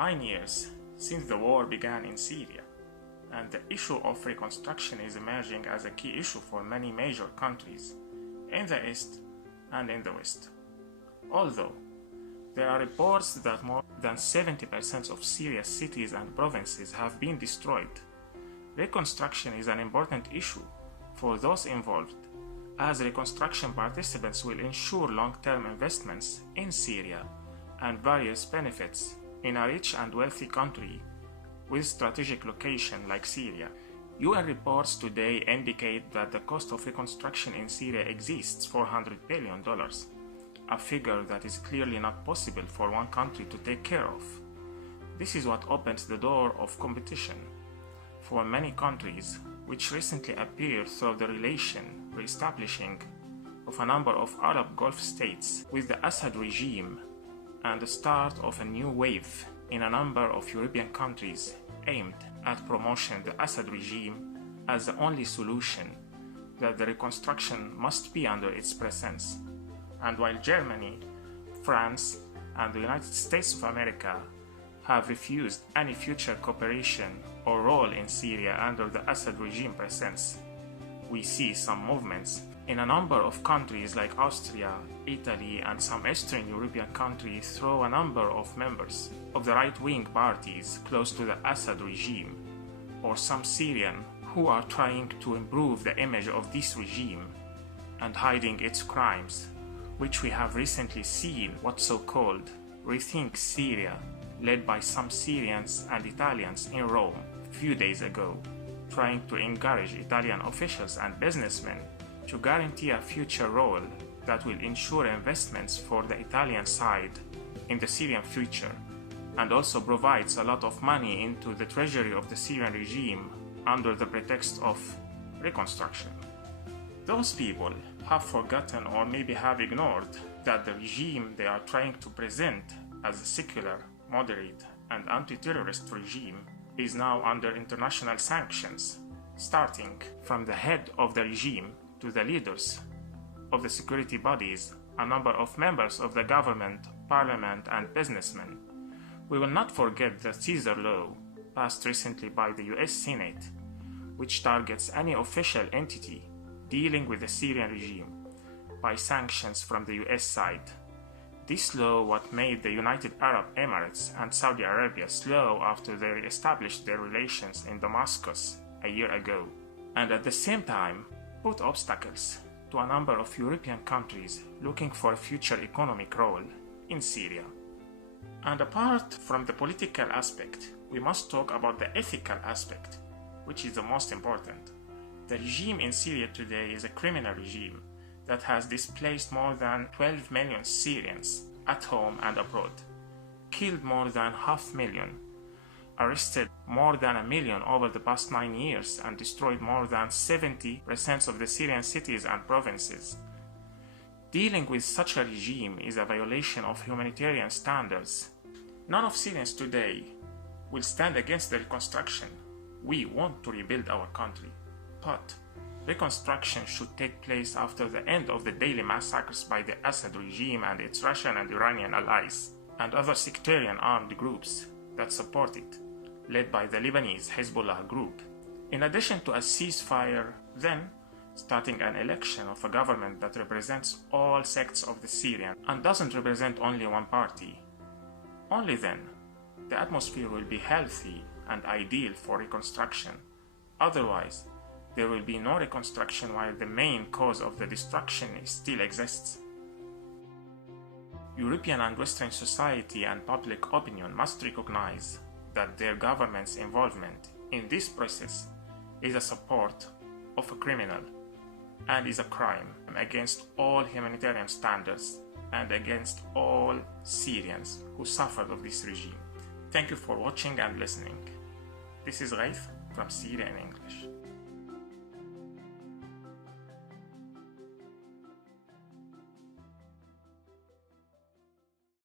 9 years since the war began in Syria, and the issue of reconstruction is emerging as a key issue for many major countries in the East and in the West. Although there are reports that more than 70% of Syria's cities and provinces have been destroyed, reconstruction is an important issue for those involved, as reconstruction participants will ensure long-term investments in Syria and various benefits in a rich and wealthy country with strategic location like Syria. UN reports today indicate that the cost of reconstruction in Syria exceeds $400 billion, a figure that is clearly not possible for one country to take care of. This is what opens the door of competition for many countries, which recently appeared through the re-establishing of a number of Arab Gulf states with the Assad regime, and the start of a new wave in a number of European countries aimed at promoting the Assad regime as the only solution that the reconstruction must be under its presence. And while Germany, France, and the United States of America have refused any future cooperation or role in Syria under the Assad regime presence, we see some movements in a number of countries like Austria, Italy, and some Eastern European countries through a number of members of the right-wing parties close to the Assad regime, or some Syrian who are trying to improve the image of this regime and hiding its crimes, which we have recently seen what so-called Rethink Syria, led by some Syrians and Italians in Rome a few days ago, trying to encourage Italian officials and businessmen to guarantee a future role that will ensure investments for the Italian side in the Syrian future, and also provides a lot of money into the treasury of the Syrian regime under the pretext of reconstruction. Those people have forgotten or maybe have ignored that the regime they are trying to present as a secular, moderate, and anti-terrorist regime is now under international sanctions, starting from the head of the regime to the leaders of the security bodies, a number of members of the government, parliament, and businessmen. We will not forget the Caesar Law, passed recently by the US Senate, which targets any official entity dealing with the Syrian regime by sanctions from the US side. This law what made the United Arab Emirates and Saudi Arabia slow after they established their relations in Damascus a year ago, and at the same time put obstacles to a number of European countries looking for a future economic role in Syria. And apart from the political aspect, we must talk about the ethical aspect, which is the most important. The regime in Syria today is a criminal regime that has displaced more than 12 million Syrians at home and abroad, killed more than 500,000, arrested more than 1 million over the past 9 years, and destroyed more than 70% of the Syrian cities and provinces. Dealing with such a regime is a violation of humanitarian standards. None of Syrians today will stand against the reconstruction. We want to rebuild our country, but reconstruction should take place after the end of the daily massacres by the Assad regime and its Russian and Iranian allies, and other sectarian armed groups that support it, led by the Lebanese Hezbollah group. In addition to a ceasefire, then starting an election of a government that represents all sects of the Syrian and doesn't represent only one party. Only then, the atmosphere will be healthy and ideal for reconstruction. Otherwise, there will be no reconstruction while the main cause of the destruction still exists. European and Western society and public opinion must recognize that their government's involvement in this process is a support of a criminal and is a crime against all humanitarian standards and against all Syrians who suffered of this regime. Thank you for watching and listening. This is Ghaith from Syria in English.